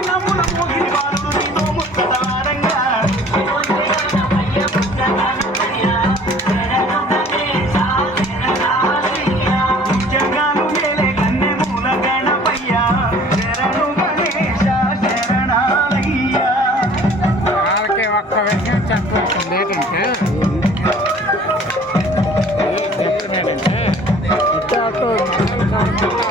Thank you.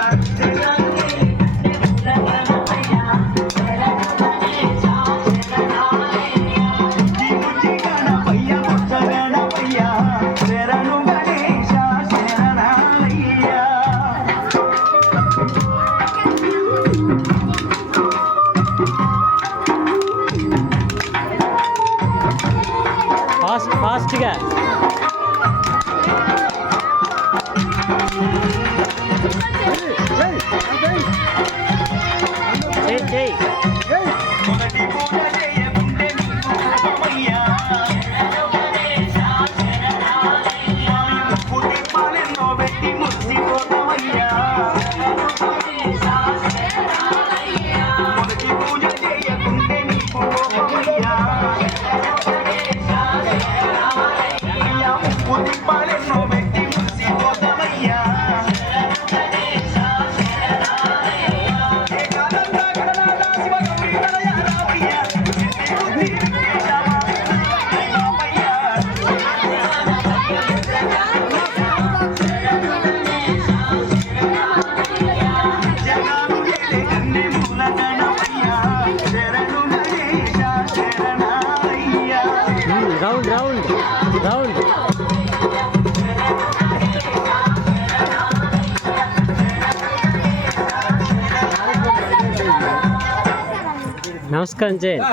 నమస్కారం చేయండి